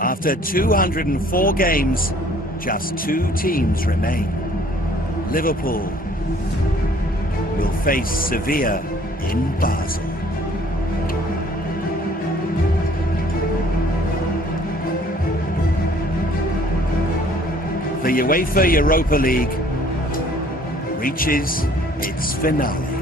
After 204 games, just 2 teams remain. Liverpool will face Sevilla in Basel. The UEFA Europa League reaches its finale.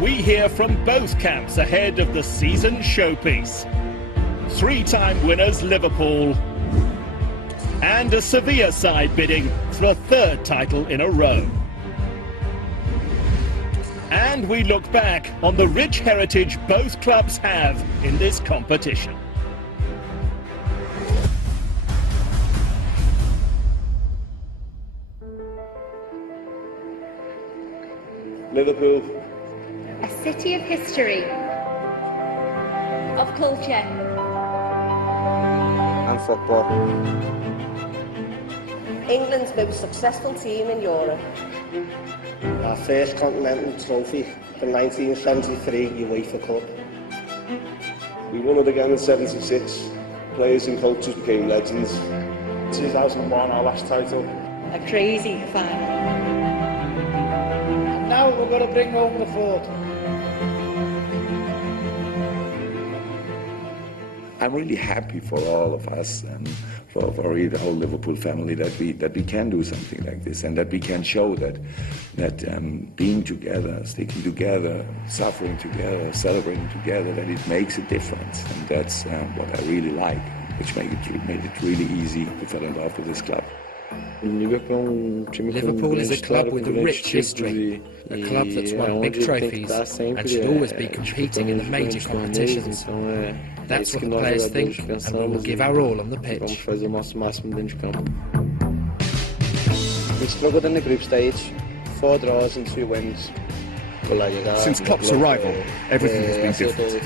We hear from both camps ahead of the season showpiece. 3-time winners Liverpool and a Sevilla side bidding for a 3rd title in a row. And we look back on the rich heritage both clubs have in this competition. Liverpool. A city of history, of culture And football. England's most successful team in Europe. Our first continental trophy, the 1973 UEFA Cup. We won it again in 76. Players and coaches became legends. 2001, our last title. A crazy final. And now we're going to bring home the 4th. I'm really happy for all of us and for really the whole Liverpool family that we can do something like this and that we can show that being together, sticking together, suffering together, celebrating together, that it makes a difference. And that's what I really like, which made it really easy to fall in love with this club. Liverpool is a club with a rich history, a club that's won big trophies and should always be competing in the major competitions. That's what the players think, and we will give our all on the pitch. We struggled in the group stage, 4 draws and 2 wins. Since Klopp's arrival, everything has been different.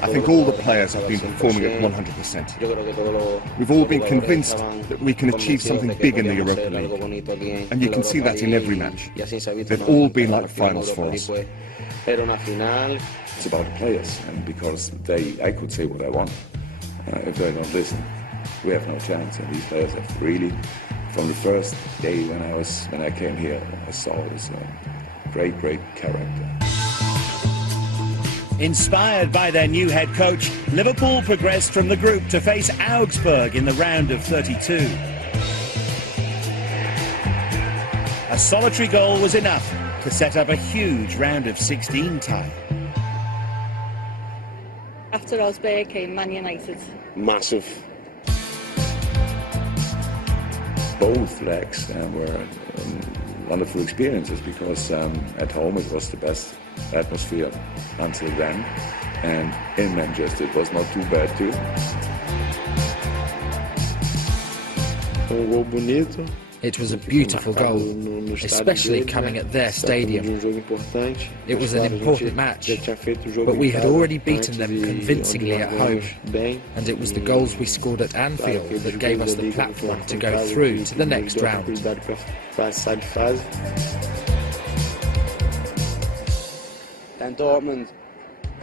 I think all the players have been performing at 100%. We've all been convinced that we can achieve something big in the Europa League. And you can see that in every match. They've all been like finals for us. It's about the players, and because I could say what I want. If they don't listen, we have no chance. And these players have really, from the first day when I came here, I saw this great character. Inspired by their new head coach, Liverpool progressed from the group to face Augsburg in the round of 32. A solitary goal was enough to set up a huge round of 16 tie. After Augsburg came Man United. Massive. Both legs were wonderful experiences because at home it was the best atmosphere until then, and in Manchester it was not too bad too. It was a beautiful goal, especially coming at their stadium. It was an important match, but we had already beaten them convincingly at home, and it was the goals we scored at Anfield that gave us the platform to go through to the next round. And Dortmund.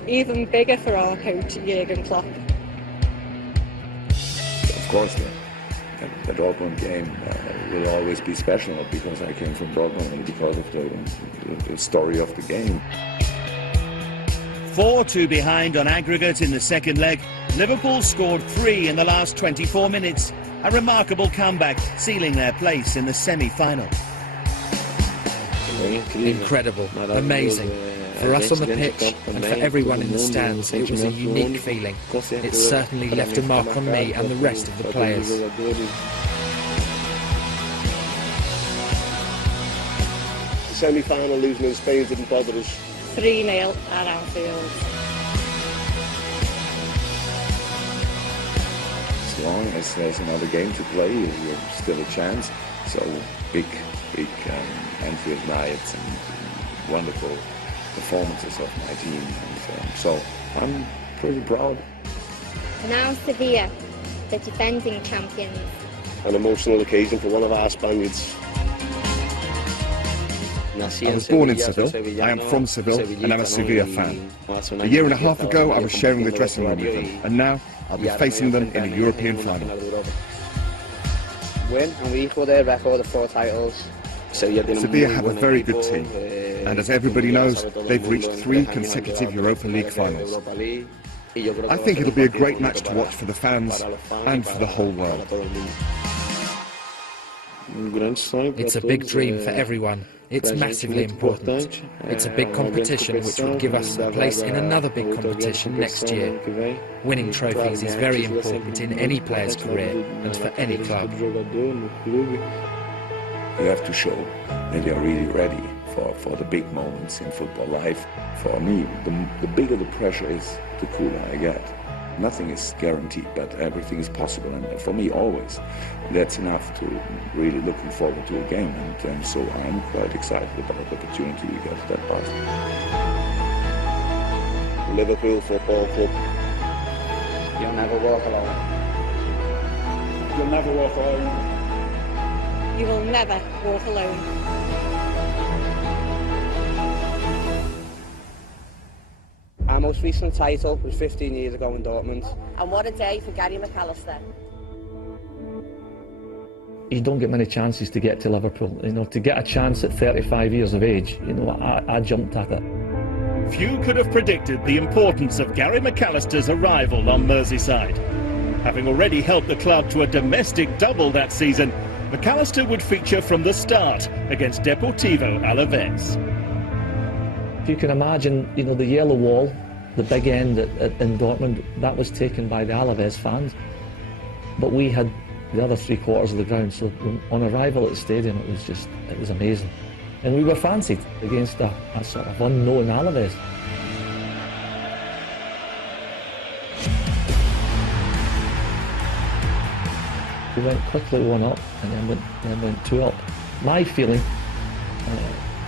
Even bigger for our coach, Jurgen Klopp. Of course, the Dortmund game will always be special, not because I came from Dortmund and because of the story of the game. 4-2 behind on aggregate in the second leg, Liverpool scored 3 in the last 24 minutes. A remarkable comeback, sealing their place in the semi-final. Incredible, amazing. For us on the pitch and for everyone in the stands, it was a unique feeling. It certainly left a mark on me and the rest of the players. semi-final losing in Spain didn't bother us. 3-0 at Anfield. As long as there's another game to play, you're still a chance. So big Anfield nights and wonderful performances of my team. And so I'm pretty proud. Now Sevilla, the defending champions. An emotional occasion for one of our Spaniards. I was born in Seville, I am from Seville, and I'm a Sevilla fan. A year and a half ago I was sharing the dressing room with them, and now I'll be facing them in a European final. Win, and we equal their record of 4 titles. Sevilla have a very good team, and as everybody knows, they've reached 3 consecutive Europa League finals. I think it'll be a great match to watch for the fans and for the whole world. It's a big dream for everyone. It's massively important. It's a big competition which would give us a place in another big competition next year. Winning trophies is very important in any player's career and for any club. You have to show that you're really ready for the big moments in football life. For me, the bigger the pressure is, the cooler I get. Nothing is guaranteed, but everything is possible, and for me always that's enough to really looking forward to a game, and so I'm quite excited about the opportunity we got at that part. Liverpool Football Club. You'll never walk alone. You'll never walk alone. You will never walk alone. Our most recent title was 15 years ago in Dortmund. And what a day for Gary McAllister. You don't get many chances to get to Liverpool. You know, to get a chance at 35 years of age, you know, I jumped at it. Few could have predicted the importance of Gary McAllister's arrival on Merseyside. Having already helped the club to a domestic double that season, McAllister would feature from the start against Deportivo Alaves. If you can imagine, you know, the yellow wall, the big end in Dortmund, that was taken by the Alaves fans. But we had the other 3/4 of the ground, so on arrival at the stadium it was amazing. And we were fancied against a sort of unknown Alaves. We went quickly 1-up and then went 2-up. My feeling,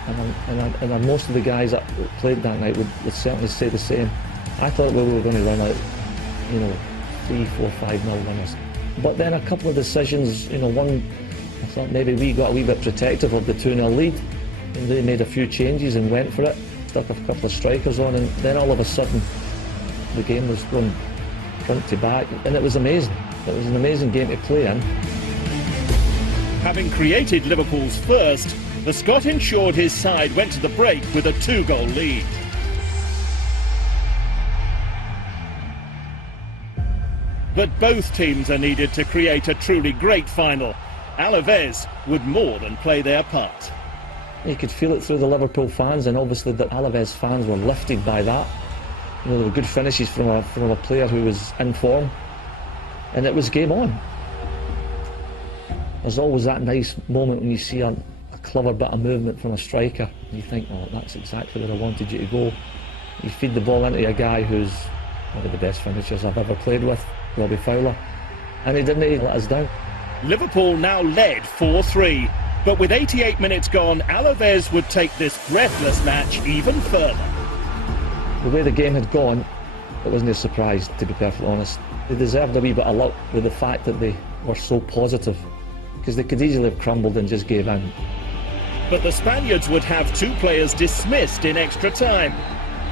and most of the guys that played that night would certainly say the same. I thought we were going to run out, you know, 3, 4, 5-0 winners. But then a couple of decisions, you know, one, I thought maybe we got a wee bit protective of the 2-0 lead, and they made a few changes and went for it, stuck a couple of strikers on, and then all of a sudden the game was going front to back, and it was amazing. It was an amazing game to play in. Having created Liverpool's first, the Scot ensured his side went to the break with a 2-goal lead. But both teams are needed to create a truly great final. Alaves would more than play their part. You could feel it through the Liverpool fans, and obviously the Alaves fans were lifted by that. You know, there were good finishes from a player who was in form, and it was game on. There's always that nice moment when you see a clever bit of movement from a striker, and you think, oh, that's exactly where I wanted you to go. You feed the ball into a guy who's one of the best finishers I've ever played with, Robbie Fowler, and he didn't let us down. Liverpool now led 4-3, but with 88 minutes gone, Alaves would take this breathless match even further. The way the game had gone, it wasn't a surprise, to be perfectly honest. They deserved a wee bit of luck with the fact that they were so positive, because they could easily have crumbled and just gave in. But the Spaniards would have 2 players dismissed in extra time.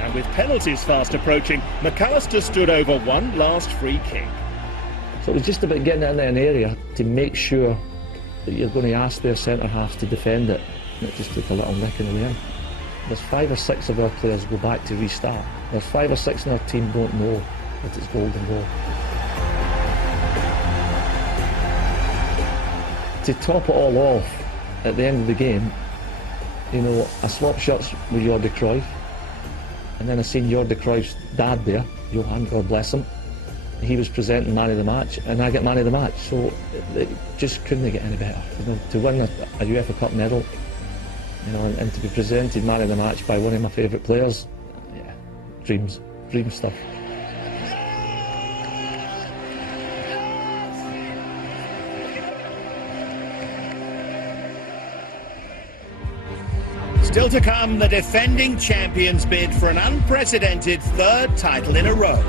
And with penalties fast approaching, McAllister stood over one last free kick. So it was just about getting in an area to make sure that you're going to ask their centre-halves to defend it. And it just took a little nick in the end. There's 5 or 6 of our players go back to restart. There's 5 or 6 in our team don't know that it's golden goal. To top it all off, at the end of the game, you know, I swapped shots with Jordi Cruyff, and then I seen Jordi Cruyff's dad there, Johan, God bless him. He was presenting man of the match, and I get man of the match, so it just couldn't get any better. You know, to win a UEFA Cup medal, You know, and to be presented man of the match by one of my favourite players, yeah, dream stuff. Still to come, the defending champions bid for an unprecedented third title in a row.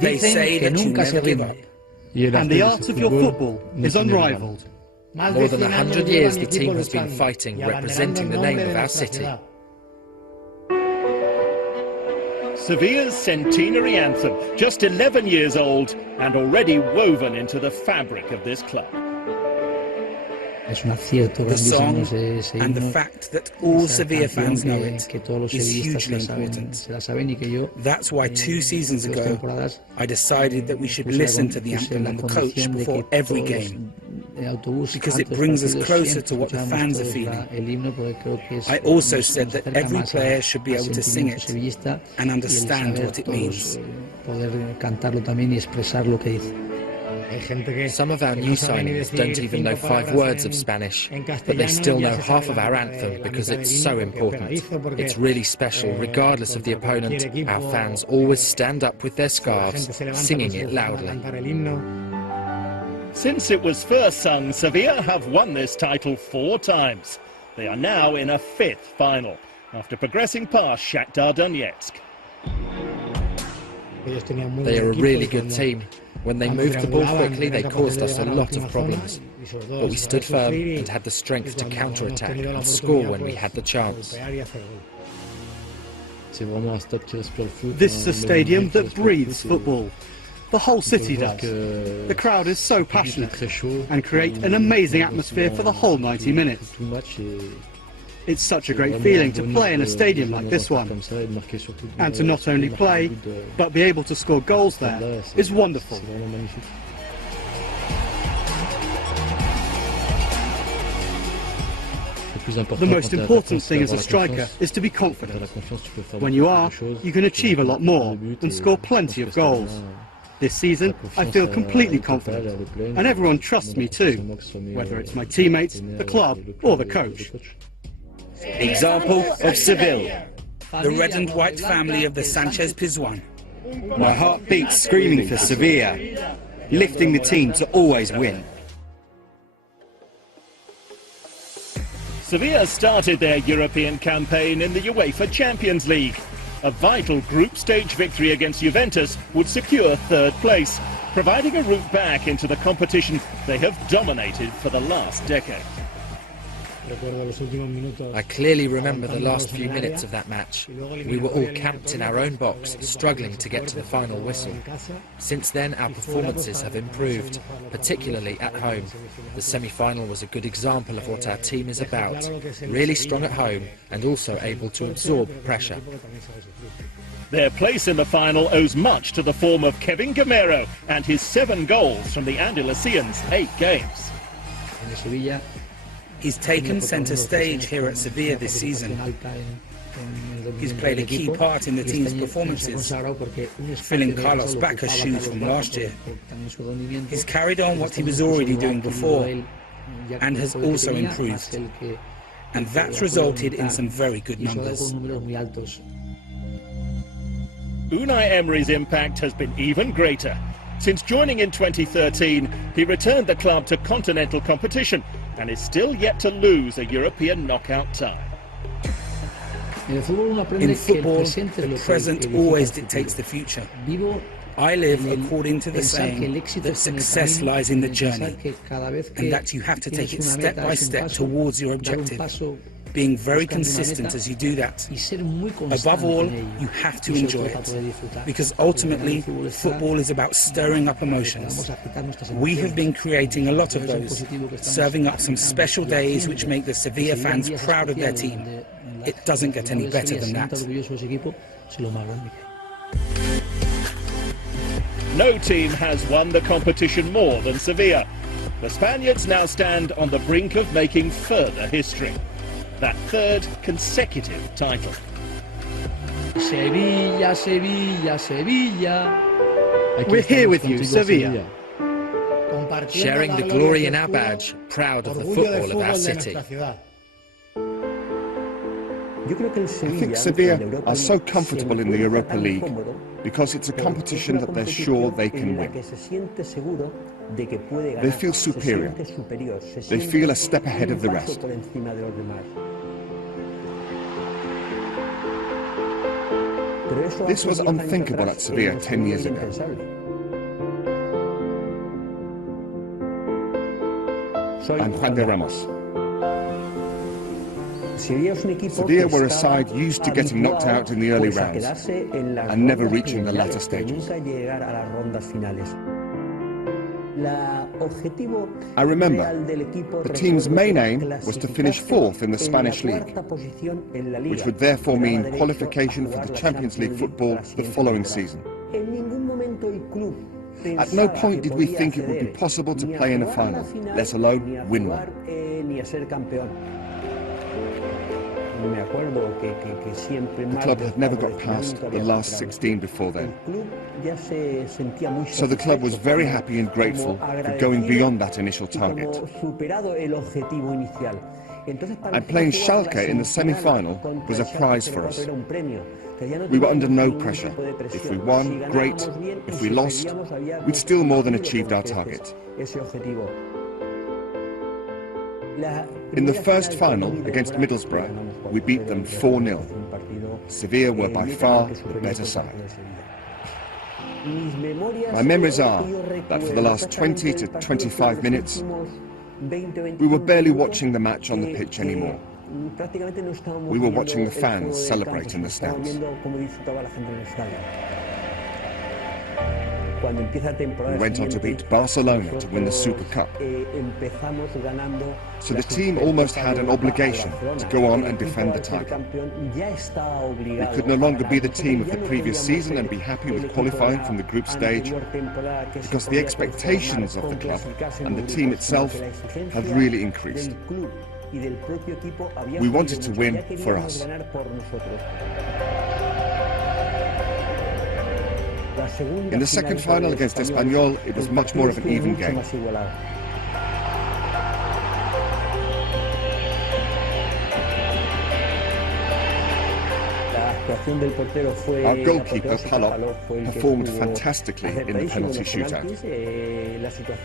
They say that you never give up. And the art of your football is unrivaled. More than 100 years the team has been fighting, representing the name of our city. Sevilla's centenary anthem, just 11 years old and already woven into the fabric of this club. The song and the fact that all Sevilla fans know it is hugely important. That's why 2 seasons ago I decided that we should listen to the anthem on the coach before every game, because it brings us closer to what the fans are feeling. I also said that every player should be able to sing it and understand what it means. Some of our new signings don't even know 5 words of Spanish, but they still know half of our anthem because it's so important. It's really special, regardless of the opponent. Our fans always stand up with their scarves, singing it loudly. Since it was first sung, Sevilla have won this title 4 times. They are now in a 5th final, after progressing past Shakhtar Donetsk. They are a really good team. When they moved the ball quickly, they caused us a lot of problems. But we stood firm and had the strength to counter-attack and score when we had the chance. This is a stadium that breathes football. The whole city does. The crowd is so passionate and create an amazing atmosphere for the whole 90 minutes. It's such a great feeling to play in a stadium like this one. And to not only play, but be able to score goals there is wonderful. The most important thing as a striker is to be confident. When you are, you can achieve a lot more and score plenty of goals. This season, I feel completely confident, and everyone trusts me too, whether it's my teammates, the club, or the coach. Example of Seville, the red and white family of the Sanchez Pizjuan. My heart beats screaming for Sevilla, lifting the team to always win. Sevilla started their European campaign in the UEFA Champions League. A vital group stage victory against Juventus would secure 3rd place, providing a route back into the competition they have dominated for the last decade. I clearly remember the last few minutes of that match. We were all camped in our own box, struggling to get to the final whistle. Since then, our performances have improved, particularly at home. The semi-final was a good example of what our team is about, really strong at home and also able to absorb pressure. Their place in the final owes much to the form of Kevin Gamero and his 7 goals from the Andalusians' 8 games. He's taken centre stage here at Sevilla this season. He's played a key part in the team's performances, filling Carlos Bacca's shoes from last year. He's carried on what he was already doing before and has also improved. And that's resulted in some very good numbers. Unai Emery's impact has been even greater. Since joining in 2013, he returned the club to continental competition and is still yet to lose a European knockout tie. In football, the present always dictates the future. I live according to the saying that success lies in the journey, and that you have to take it step by step towards your objective, being very consistent as you do that. Above all, you have to enjoy it, because ultimately, football is about stirring up emotions. We have been creating a lot of those, serving up some special days which make the Sevilla fans proud of their team. It doesn't get any better than that. No team has won the competition more than Sevilla. The Spaniards now stand on the brink of making further history. That 3rd consecutive title. Sevilla, Sevilla, Sevilla. We're here with you, Sevilla. Sharing the glory in our badge, proud of the football of our city. I think Sevilla are so comfortable in the Europa League because it's a competition that they're sure they can win. They feel superior. They feel a step ahead of the rest. This was unthinkable at Sevilla 10 years ago. I'm Juan de Ramos. Sevilla were a side used to getting knocked out in the early rounds and never reaching the latter stages. I remember the team's main aim was to finish fourth in the Spanish league, which would therefore mean qualification for the Champions League football the following season. At no point did we think it would be possible to play in a final, let alone win one. The club had never got past the last 16 before then. So the club was very happy and grateful for going beyond that initial target. And playing Schalke in the semi-final was a prize for us. We were under no pressure. If we won, great. If we lost, we'd still more than achieved our target. In the first final against Middlesbrough, we beat them 4-0. Sevilla were by far the better side. My memories are that for the last 20 to 25 minutes, we were barely watching the match on the pitch anymore. We were watching the fans celebrate in the stands. We went on to beat Barcelona to win the Super Cup. So the team almost had an obligation to go on and defend the title. We could no longer be the team of the previous season and be happy with qualifying from the group stage, because the expectations of the club and the team itself have really increased. We wanted to win for us. In the second final against Espanyol, it was much more of an even game. Our goalkeeper, Palop, performed fantastically in the penalty shootout.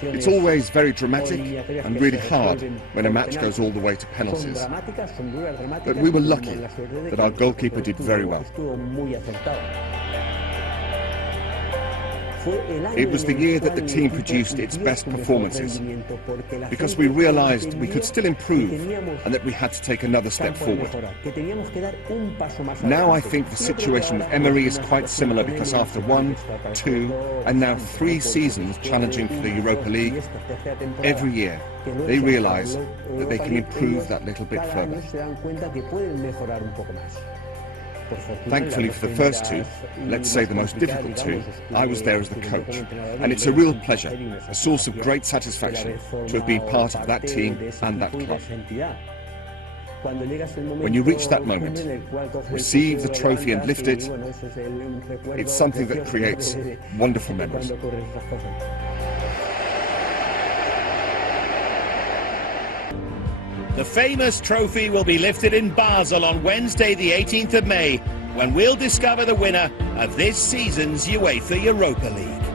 It's always very dramatic and really hard when a match goes all the way to penalties. But we were lucky that our goalkeeper did very well. It was the year that the team produced its best performances, because we realized we could still improve and that we had to take another step forward. Now I think the situation with Emery is quite similar, because after 1, 2 and now 3 seasons challenging for the Europa League, every year they realize that they can improve that little bit further. Thankfully for the first 2, let's say the most difficult 2, I was there as the coach. And it's a real pleasure, a source of great satisfaction to have been part of that team and that club. When you reach that moment, receive the trophy and lift it, it's something that creates wonderful memories. The famous trophy will be lifted in Basel on Wednesday the 18th of May, when we'll discover the winner of this season's UEFA Europa League.